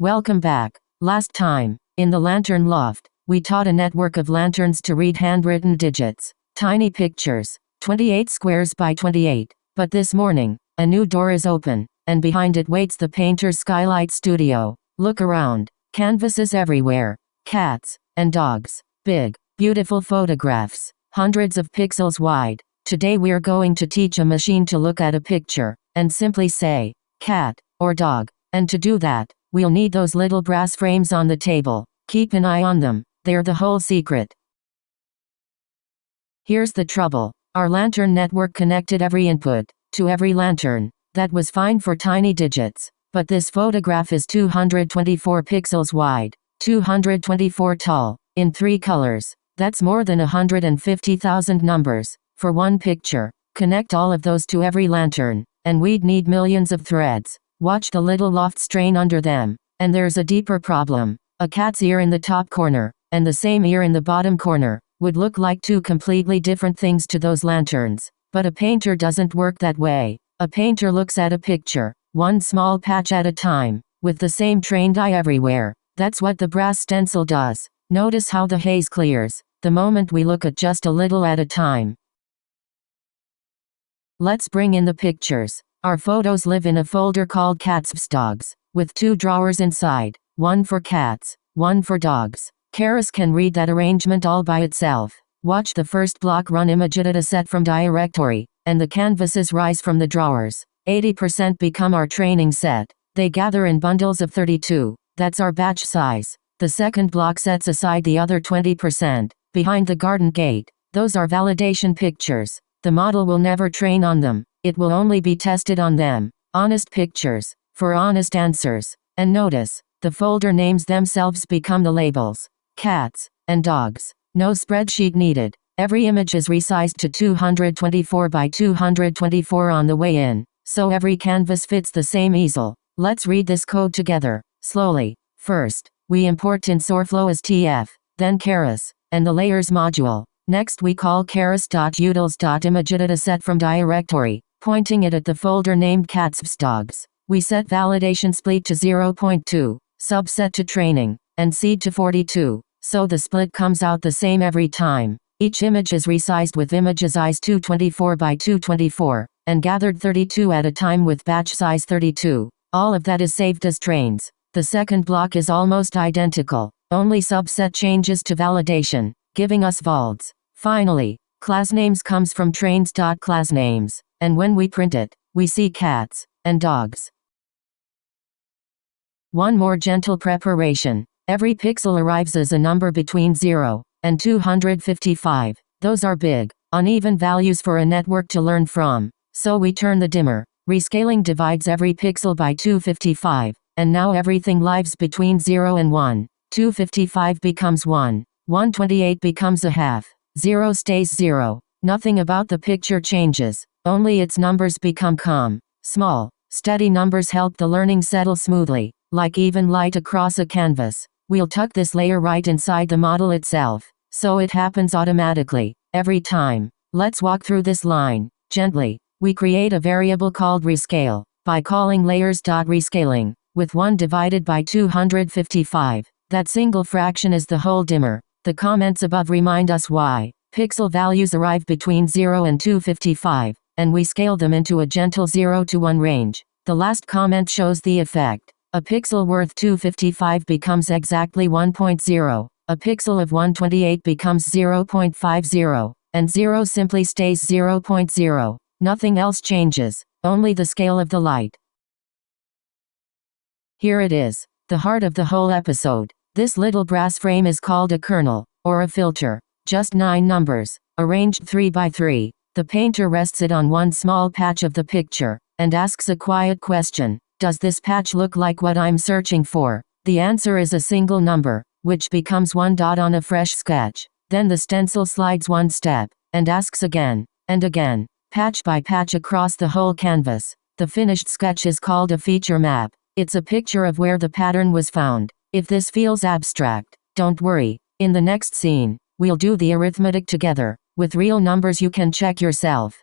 Welcome back. Last time, in the lantern loft, we taught a network of lanterns to read handwritten digits, tiny pictures, 28 squares by 28. But this morning, a new door is open, and behind it waits the painter's skylight studio. Look around. Canvases everywhere. Cats and dogs. Big, beautiful photographs. Hundreds of pixels wide. Today we're going to teach a machine to look at a picture, and simply say, cat, or dog. And to do that, we'll need those little brass frames on the table. Keep an eye on them. They're the whole secret. Here's the trouble. Our lantern network connected every input to every lantern. That was fine for tiny digits. But this photograph is 224 pixels wide, 224 tall, in 3 colors. That's more than 150,000 numbers for one picture. Connect all of those to every lantern, and we'd need millions of threads. Watch the little lofts strain under them. And there's a deeper problem. A cat's ear in the top corner, and the same ear in the bottom corner, would look like two completely different things to those lanterns. But a painter doesn't work that way. A painter looks at a picture, one small patch at a time, with the same trained eye everywhere. That's what the brass stencil does. Notice how the haze clears the moment we look at just a little at a time. Let's bring in the pictures. Our photos live in a folder called Cats Dogs, with 2 drawers inside, one for cats, one for dogs. Keras can read that arrangement all by itself. Watch the first block run imagedata set from directory, and the canvases rise from the drawers. 80% become our training set. They gather in bundles of 32. That's our batch size. The second block sets aside the other 20%. Behind the garden gate, those are validation pictures. The model will never train on them. It will only be tested on them. Honest pictures, for honest answers. And notice, the folder names themselves become the labels. Cats and dogs. No spreadsheet needed. Every image is resized to 224 by 224 on the way in, so every canvas fits the same easel. Let's read this code together, slowly. First, we import TensorFlow as TF, then Keras, and the layers module. Next we call keras.utils.imagedata from directory, pointing it at the folder named Cats/Dogs. We set validation split to 0.2, subset to training, and seed to 42, so the split comes out the same every time. Each image is resized with image size 224 by 224, and gathered 32 at a time with batch size 32. All of that is saved as trains. The second block is almost identical, only subset changes to validation, giving us volts. Finally, class names comes from trains.classNames, and when we print it, we see cats and dogs. One more gentle preparation. Every pixel arrives as a number between 0 and 255. Those are big, uneven values for a network to learn from. So we turn the dimmer. Rescaling divides every pixel by 255, and now everything lives between 0 and 1. 255 becomes 1. 128 becomes a half. 0 stays 0. Nothing about the picture changes. Only its numbers become calm. Small, steady numbers help the learning settle smoothly, like even light across a canvas. We'll tuck this layer right inside the model itself, so it happens automatically, every time. Let's walk through this line, gently. We create a variable called rescale, by calling layers.rescaling, with 1 divided by 255. That single fraction is the whole dimmer. The comments above remind us why. Pixel values arrive between 0 and 255, and we scale them into a gentle 0 to 1 range. The last comment shows the effect. A pixel worth 255 becomes exactly 1.0, a pixel of 128 becomes 0.50, and 0 simply stays 0.0. Nothing else changes, only the scale of the light. Here it is, the heart of the whole episode. This little brass frame is called a kernel, or a filter. Just 9 numbers, arranged 3 by 3. The painter rests it on one small patch of the picture, and asks a quiet question. Does this patch look like what I'm searching for? The answer is a single number, which becomes 1 dot on a fresh sketch. Then the stencil slides 1 step, and asks again, and again, patch by patch across the whole canvas. The finished sketch is called a feature map. It's a picture of where the pattern was found. If this feels abstract, don't worry. In the next scene, we'll do the arithmetic together. With real numbers you can check yourself.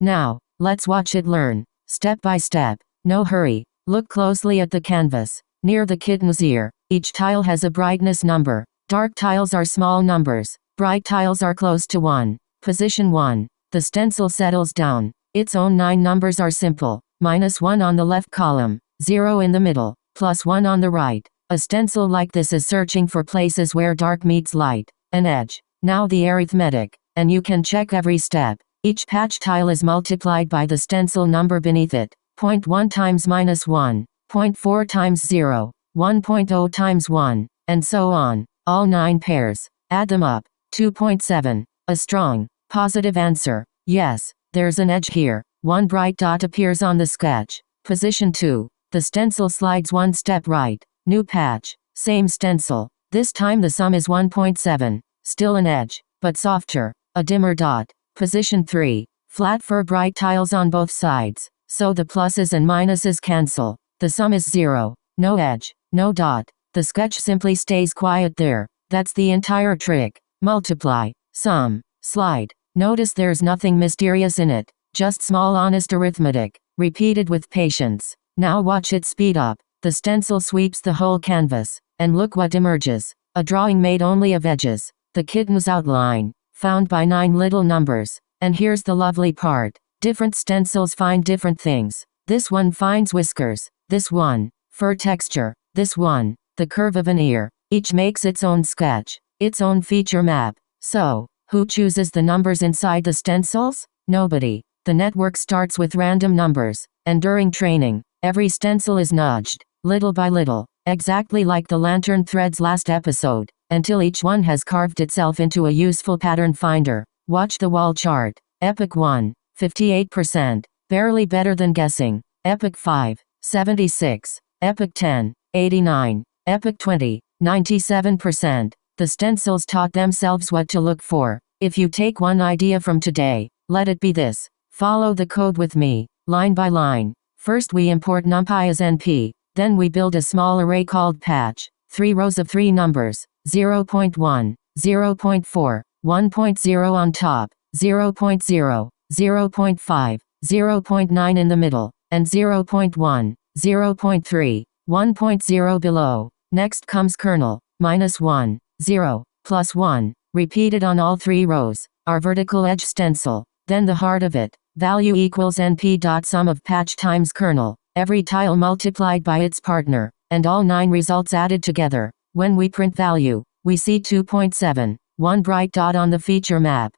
Now, let's watch it learn. Step by step. No hurry. Look closely at the canvas. Near the kitten's ear, each tile has a brightness number. Dark tiles are small numbers. Bright tiles are close to 1. Position 1. The stencil settles down. Its own 9 numbers are simple. -1 on the left column, 0 in the middle, +1 on the right. A stencil like this is searching for places where dark meets light. An edge. Now the arithmetic. And you can check every step. Each patch tile is multiplied by the stencil number beneath it. 0.1 times -1. 0.4 times 0. 1.0 times 1. And so on. All 9 pairs. Add them up. 2.7. A strong, positive answer. Yes, there's an edge here. One bright dot appears on the sketch. Position 2. The stencil slides one step right. New patch. Same stencil. This time the sum is 1.7. Still an edge, but softer. A dimmer dot. Position 3. Flat for bright tiles on both sides. So the pluses and minuses cancel. The sum is 0. No edge. No dot. The sketch simply stays quiet there. That's the entire trick. Multiply. Sum. Slide. Notice there's nothing mysterious in it. Just small honest arithmetic. Repeated with patience. Now watch it speed up. The stencil sweeps the whole canvas. And look what emerges. A drawing made only of edges. The kitten's outline. Found by 9 little numbers. And here's the lovely part. Different stencils find different things. This one finds whiskers. This one, fur texture. This one, the curve of an ear. Each makes its own sketch. Its own feature map. So, who chooses the numbers inside the stencils? Nobody. The network starts with random numbers. And during training, every stencil is nudged. Little by little. Exactly like the lantern threads last episode. Until each one has carved itself into a useful pattern finder. Watch the wall chart. Epoch 1, 58%. Barely better than guessing. Epoch 5, 76. Epoch 10, 89. Epoch 20, 97%. The stencils taught themselves what to look for. If you take one idea from today, let it be this. Follow the code with me, line by line. First we import NumPy as NP. Then we build a small array called patch. 3 rows of 3 numbers. 0.1, 0.4, 1.0 on top, 0.0, 0.5, 0.9 in the middle, and 0.1, 0.3, 1.0 below. Next comes kernel, -1, 0, +1, repeated on all 3 rows, our vertical edge stencil. Then the heart of it, value equals np.sum of patch times kernel, every tile multiplied by its partner, and all 9 results added together. When we print value, we see 2.7, one bright dot on the feature map.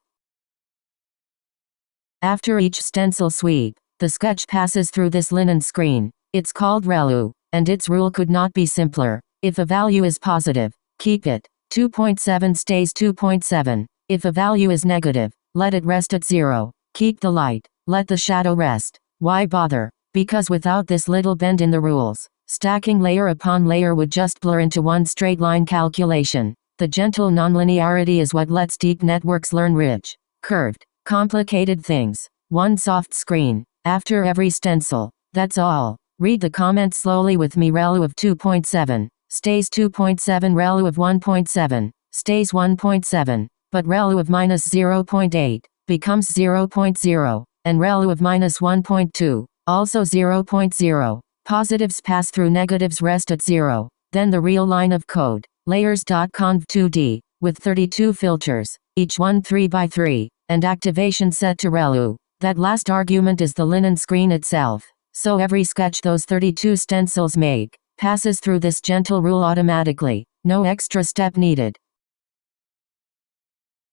After each stencil sweep, the sketch passes through this linen screen. It's called ReLU, and its rule could not be simpler. If a value is positive, keep it. 2.7 stays 2.7. If a value is negative, let it rest at 0. Keep the light, let the shadow rest. Why bother? Because without this little bend in the rules, stacking layer upon layer would just blur into one straight line calculation. The gentle nonlinearity is what lets deep networks learn rich, curved, complicated things. One soft screen, after every stencil. That's all. Read the comments slowly with me. ReLU of 2.7, stays 2.7. ReLU of 1.7, stays 1.7. But ReLU of -0.8, becomes 0.0. And ReLU of -1.2, also 0.0. Positives pass through, negatives rest at 0. Then the real line of code, layers.conv2d, with 32 filters, each one 3 by 3, and activation set to ReLU. That last argument is the linen screen itself. So every sketch those 32 stencils make, passes through this gentle rule automatically. No extra step needed.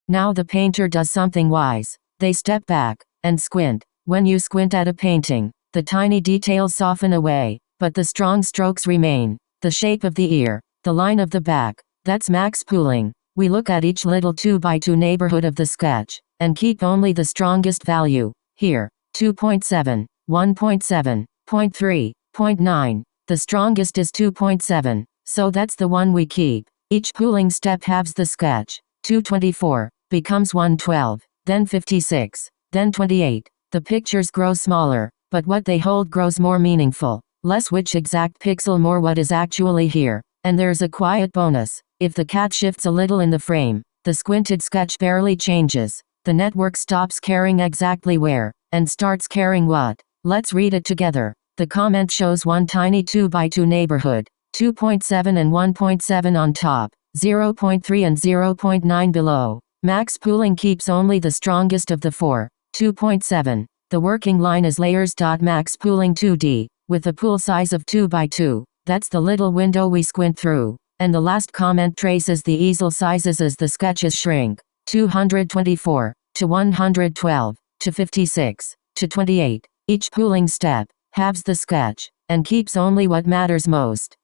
Now the painter does something wise. They step back, and squint. When you squint at a painting, the tiny details soften away, but the strong strokes remain. The shape of the ear, the line of the back, that's max pooling. We look at each little 2 by 2 neighborhood of the sketch, and keep only the strongest value. Here, 2.7, 1.7, 0.3, 0.9. The strongest is 2.7, so that's the one we keep. Each pooling step halves the sketch. 224, becomes 112, then 56, then 28. The pictures grow smaller, but what they hold grows more meaningful. Less which exact pixel, more what is actually here. And there's a quiet bonus. If the cat shifts a little in the frame, the squinted sketch barely changes. The network stops caring exactly where, and starts caring what. Let's read it together. The comment shows one tiny 2 by 2 neighborhood, 2.7 and 1.7 on top, 0.3 and 0.9 below. Max pooling keeps only the strongest of the four, 2.7. The working line is layers.max pooling 2D, with a pool size of 2 by 2. That's the little window we squint through. And the last comment traces the easel sizes as the sketches shrink. 224, to 112, to 56, to 28. Each pooling step halves the sketch, and keeps only what matters most.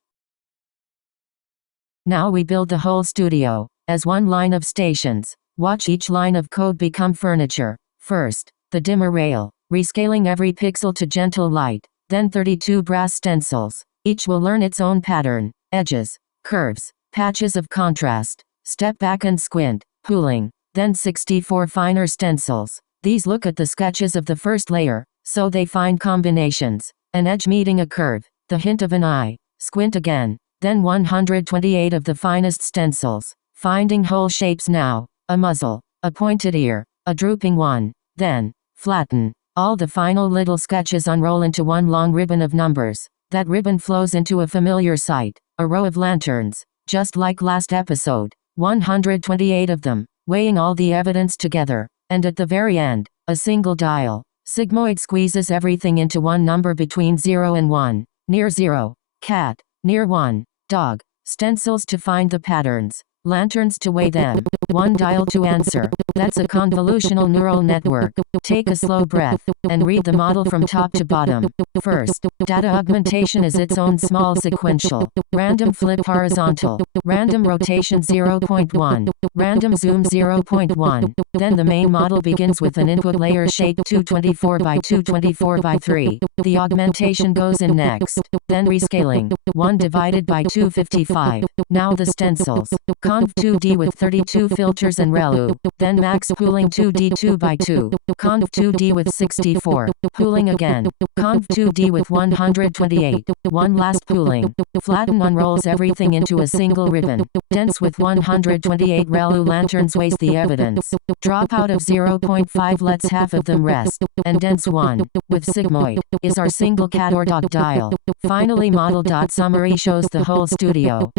Now we build the whole studio, as one line of stations. Watch each line of code become furniture. First, the dimmer rail, rescaling every pixel to gentle light. Then 32 brass stencils. Each will learn its own pattern, edges, curves, patches of contrast, step back and squint, pooling. Then 64 finer stencils. These look at the sketches of the first layer, so they find combinations. An edge meeting a curve, the hint of an eye. Squint again. Then 128 of the finest stencils, finding whole shapes now. A muzzle, a pointed ear, a drooping one. Then, flatten. All the final little sketches unroll into one long ribbon of numbers. That ribbon flows into a familiar sight, a row of lanterns, just like last episode. 128 of them, weighing all the evidence together. And at the very end, a single dial. Sigmoid squeezes everything into one number between 0 and 1. Near 0, cat. Near 1, dog. Stencils to find the patterns. Lanterns to weigh them. One dial to answer. That's a convolutional neural network. Take a slow breath, and read the model from top to bottom. First, data augmentation is its own small sequential. Random flip horizontal. Random rotation 0.1. Random zoom 0.1. Then the main model begins with an input layer shape 224 by 224 by 3. The augmentation goes in next. Then rescaling. 1 divided by 255. Now the stencils. Conv 2D with 32 filters and relu. Then max pooling 2D 2 by 2. Conv 2D with 64. Pooling again. Conv 2D with 128. One last pooling. Flatten unrolls everything into a single ribbon. Dense with 128 relu lanterns weighs the evidence. Dropout of 0.5 lets half of them rest. And dense 1, with sigmoid, is our single cat or dog dial. Finally model.summary shows the whole studio.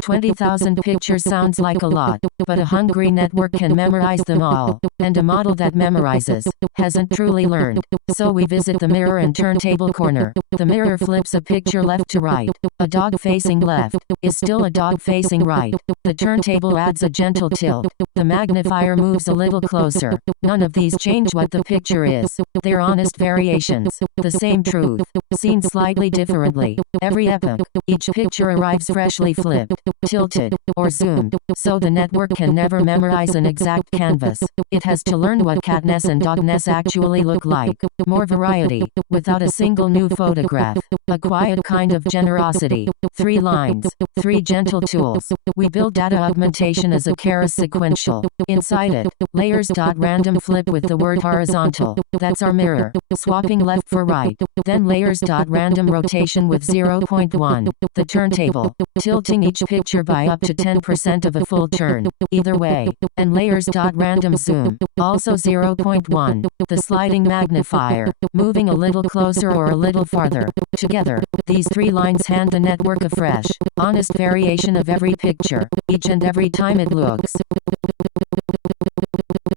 20,000 pictures sounds like a lot, but a hungry network can memorize them all. And a model that memorizes hasn't truly learned. So we visit the mirror and turntable corner. The mirror flips a picture left to right. A dog facing left is still a dog facing right. The turntable adds a gentle tilt. The magnifier moves a little closer. None of these change what the picture is. They're honest variations. The same truth, seen slightly differently. Every epoch, each picture arrives freshly flipped, tilted, or zoomed, so the network can never memorize an exact canvas. It has to learn what catness and dogness actually look like. More variety, without a single new photograph. A quiet kind of generosity. 3 lines, 3 gentle tools. We build data augmentation as a keras sequential. Inside it, layers.random flip with the word horizontal. That's our mirror, swapping left for right. Then layers.random rotation with 0.1. The turntable, tilting each picture by up to 10% of a full turn, either way. And layers.random zoom, also 0.1. The sliding magnifier, moving a little closer or a little farther. Together, these 3 lines hand the network a fresh, honest variation of every picture, each and every time it looks.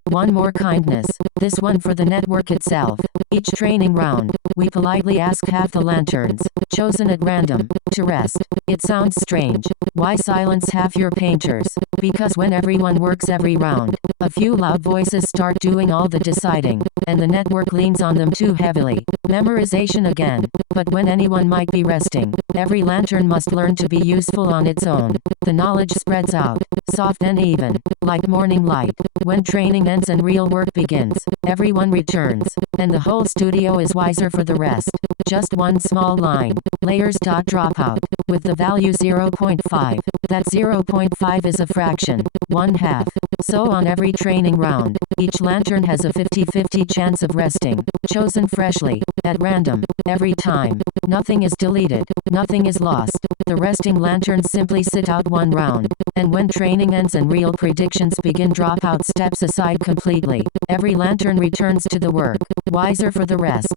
One more kindness, this one for the network itself. Each training round, we politely ask half the lanterns, chosen at random, to rest. It sounds strange. Why silence half your painters? Because when everyone works every round, a few loud voices start doing all the deciding, and the network leans on them too heavily. Memorization again. But when anyone might be resting, every lantern must learn to be useful on its own. The knowledge spreads out, soft and even, like morning light. When training ends and real work begins, everyone returns, and the whole studio is wiser for the rest. Just one small line, layers.dropout, with the value 0.5. That 0.5 is a fraction, 1/2. So on every training round, each lantern has a 50-50 chance of resting, chosen freshly, at random, every time. Nothing is deleted, nothing is lost. The resting lanterns simply sit out one round, and when training ends and real predictions begin, dropout steps aside completely. Every lantern returns to the work, wiser for the rest.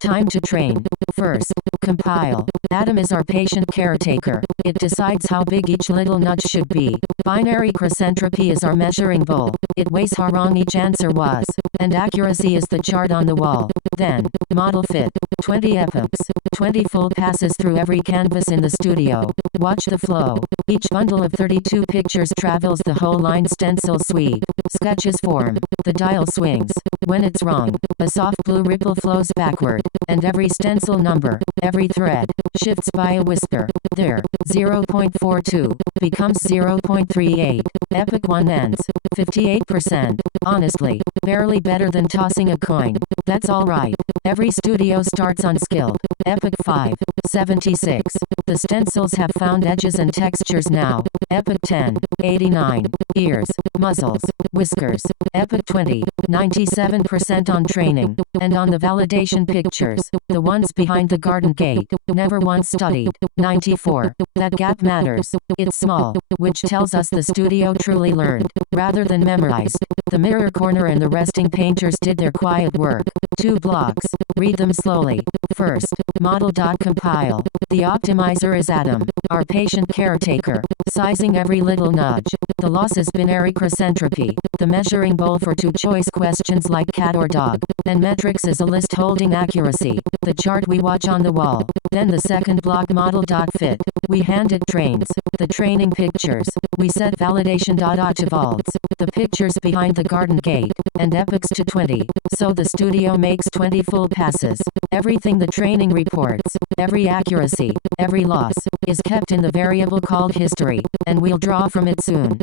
Time to train. First, compile. Atom is our patient caretaker. It decides how big each little nudge should be. Binary crescentropy is our measuring bowl. It weighs how wrong each answer was. And accuracy is the chart on the wall. Then, model fit. 20 epochs. 20 full passes through every canvas in the studio. Watch the flow. Each bundle of 32 pictures travels the whole line stencil suite. Sketches form. The dial swings. When it's wrong, a soft blue ripple flows backward. And every stencil number, every thread, shifts by a whisper. There, 0.42 becomes 0.38. Epoch 1 ends. 58%. Honestly, barely better than tossing a coin. That's alright. Every studio starts on skill. Epoch 5. 76. The stencils have found edges and textures now. Epoch 10. 89. Ears, muzzles, whiskers. Epoch 20. 97% on training. And on the validation pictures, the ones behind the garden gate, never once studied. 94. That gap matters. It's small, which tells us the studio truly learned, rather than memorized. The mirror corner and the resting painters did their quiet work. 2 blocks. Read them slowly. First, model.compile. The optimizer is Atom, our patient caretaker, sizing every little nudge. The loss is binary crescentropy, the measuring bowl for 2-choice questions like cat or dog. And metrics is a list holding accuracy, the chart we watch on the wall. Then the second block model.fit. We hand it trains, the training pictures. We set validation.autovaults, the pictures behind the garden gate, and epochs to 20. So the studio makes 20 full passes. Everything the training reports, every accuracy, every loss, is kept in the variable called history, and we'll draw from it soon.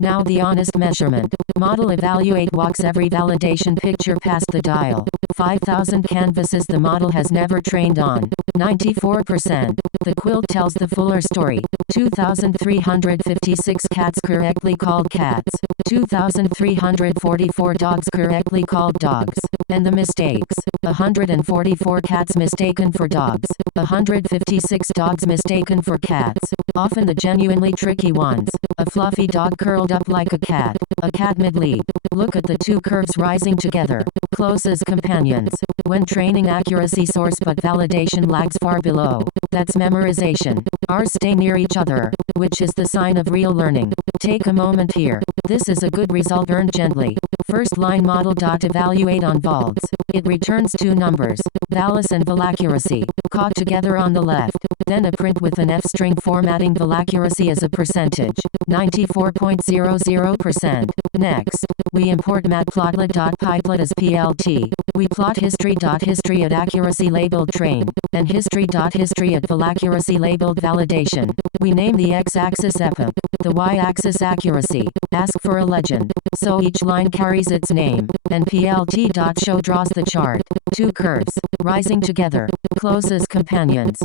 Now the honest measurement. Model evaluate walks every validation picture past the dial. 5,000 canvases the model has never trained on. 94%. The quilt tells the fuller story. 2,356 cats correctly called cats. 2,344 dogs correctly called dogs. And the mistakes. 144 cats mistaken for dogs. 156 dogs mistaken for cats. Often the genuinely tricky ones. A fluffy dog curled up like a cat mid-leap. Look at the 2 curves rising together, close as companions. When training accuracy soars but validation lags far below, that's memorization. Ours stay near each other, which is the sign of real learning. Take a moment here. This is a good result earned gently. First line model.evaluate on vaults. It returns 2 numbers, valus and valaccuracy, caught together on the left. Then a print with an F-string formatting valaccuracy as a percentage. 94.00%. Next, we import matplotlib.pyplot as PLT. We plot history.history at accuracy labeled train, and history.history at valaccuracy labeled validation. We name the x-axis epoch, the y-axis accuracy. Ask for a legend, so each line carries its name, and plt.show draws the chart. 2 curves, rising together, close as companions.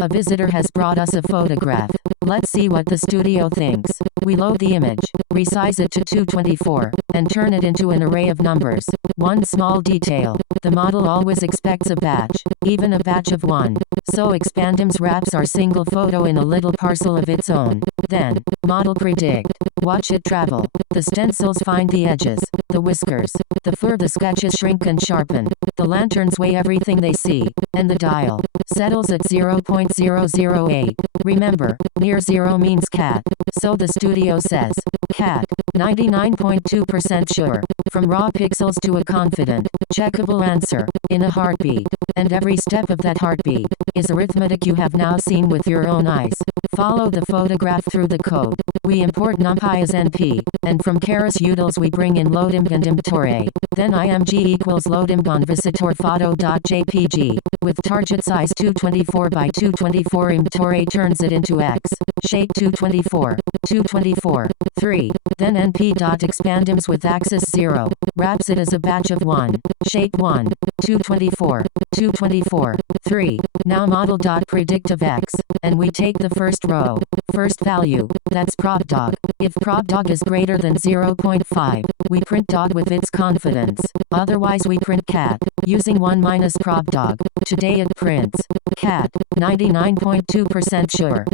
A visitor has brought us a photograph. Let's see what the studio thinks. We load the image, resize it to 224, and turn it into an array of numbers. One small detail. The model always expects a batch, even a batch of 1. So Expandims wraps our single photo in a little parcel of its own. Then, model predict. Watch it travel. The stencils find the edges, the whiskers, the fur, the sketches shrink and sharpen. The lanterns weigh everything they see, and the dial settles at 0.008. Remember, near 0 means cat. So the studio says, cat, 99.2% sure. From raw pixels to a confident, checkable answer, in a heartbeat. And every step of that heartbeat is arithmetic you have now seen with your own eyes. Follow the photograph through the code. We import NumPy as NP, and from Keras utils we bring in loadimg and imtore. Then img equals loadimg on visitor photo.jpg. With target size 224 by 224, imtore turns it into x. Shape 224, 224, 3. Then np.expandims with axis 0, wraps it as a batch of 1. Shape 1, 224, 224, 3. Now model.predict of x, and we take the first row, first value, that's prop dog. If prop dog is greater than 0.5, we print dog with its confidence. Otherwise we print cat, using 1 minus prop dog. Today it prints cat, 99.2% sure.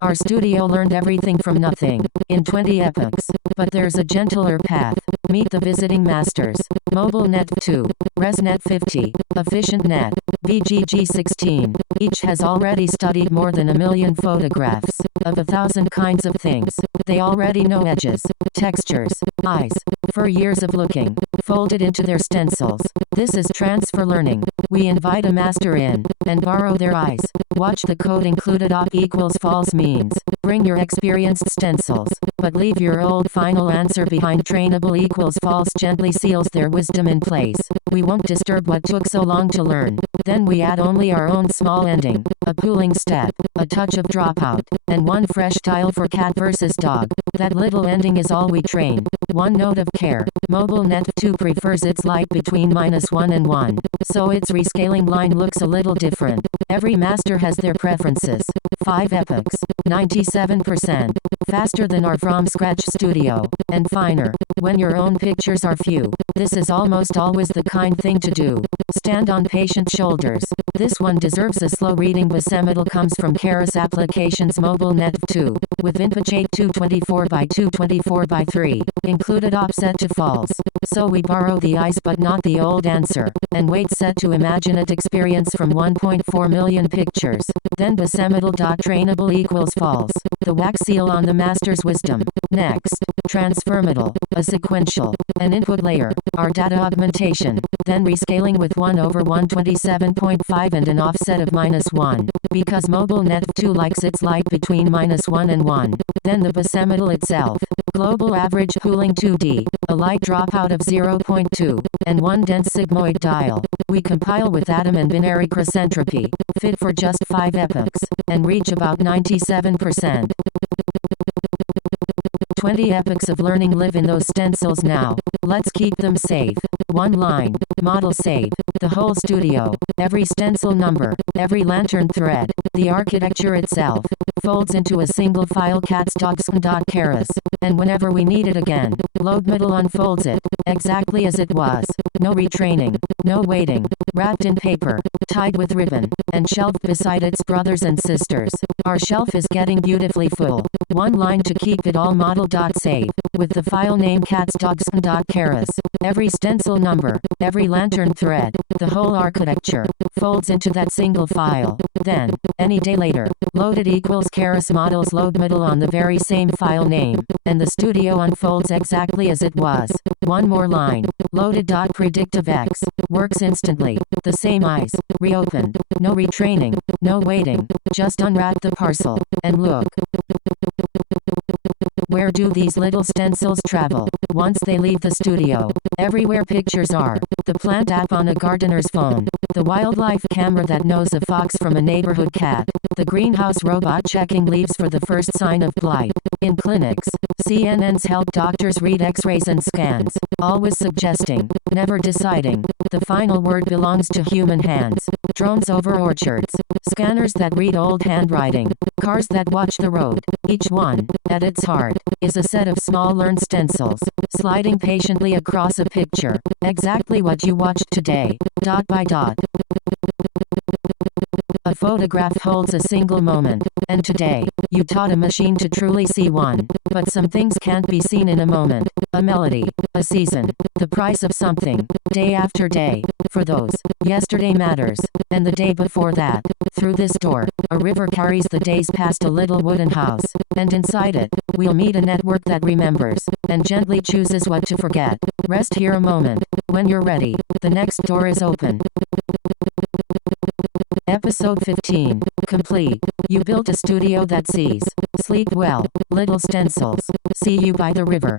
Our studio learned everything from nothing in 20 epochs. But there's a gentler path. Meet the visiting masters. MobileNet 2, ResNet 50, EfficientNet, BGG 16. Each has already studied more than 1 million photographs of 1,000 kinds of things. They already know edges, textures, eyes, for years of looking, folded into their stencils. This is transfer learning. We invite a master in and borrow their eyes. Watch the code included op equals false means. Bring your experienced stencils, but leave your old final answer behind. Trainable equals false gently seals their wisdom in place. We won't disturb what took so long to learn. Then we add only our own small ending, a pooling step, a touch of dropout, and one fresh tile for cat versus dog. That little ending is all we train. One note of care. MobileNet 2 prefers its light between -1 and 1, so its rescaling line looks a little different. Every master has their preferences. 5 epochs, 97%, faster than our from-scratch studio, and finer, when your own pictures are few. This is almost always the kind thing to do. Stand on patient shoulders. This one deserves a slow reading. Basemetal comes from Keras Applications MobileNet 2, with vintage 8224 by 224 by 3, included offset to false. So we borrow the eyes but not the old answer, and weight set to imaginative experience from 1.4 million pictures. Then basemetal.trainable equals false. The wax seal on the master's wisdom. Next, transformatal, a sequential, an input layer, our data augmentation. Then rescaling with 1/127.5 and an offset of -1, because MobileNet 2 likes its light between -1 and 1. Then the basemetal itself. Global average pooling 2D, a light dropout of 0.2, and one dense sigmoid dial. We compile with atom and binary cross-entropy, fit for just 5 epochs, and reach about 97%. 20 epochs of learning live in those stencils now. Let's keep them safe. One line, model save, the whole studio, every stencil number, every lantern thread, the architecture itself, folds into a single file catsdogsn.keras, and whenever we need it again, LoadMiddle unfolds it, exactly as it was. No retraining, no waiting, wrapped in paper, tied with ribbon, and shelved beside its brothers and sisters. Our shelf is getting beautifully full. One line to keep it all model.save, with the file name catsdogsn.keras, every stencil number, every lantern thread, the whole architecture, folds into that single file. Then, any day later, loaded equals keras models LoadMiddle on the very same file name, and the studio unfolds exactly as it was. One more line, loaded.predictiveX, works instantly, the same eyes, reopened, no retraining, no waiting, just unwrap the parcel, and look. Where do these little stencils travel once they leave the studio? Everywhere pictures are. The plant app on a gardener's phone. The wildlife camera that knows a fox from a neighborhood cat. The greenhouse robot checking leaves for the first sign of blight. In clinics, CNNs help doctors read x-rays and scans. Always suggesting, never deciding. The final word belongs to human hands. Drones over orchards. Scanners that read old handwriting. Cars that watch the road. Each one, at its heart, is a set of small learned stencils, sliding patiently across a picture. Exactly what you watched today, dot by dot. A photograph holds a single moment, and today, you taught a machine to truly see one. But some things can't be seen in a moment. A melody, a season, the price of something, day after day. For those, yesterday matters, and the day before that. Through this door, a river carries the days past a little wooden house, and inside it, we'll meet a network that remembers, and gently chooses what to forget. Rest here a moment. When you're ready, the next door is open. Episode 15. Complete. You built a studio that sees. Sleep well, little stencils. See you by the river.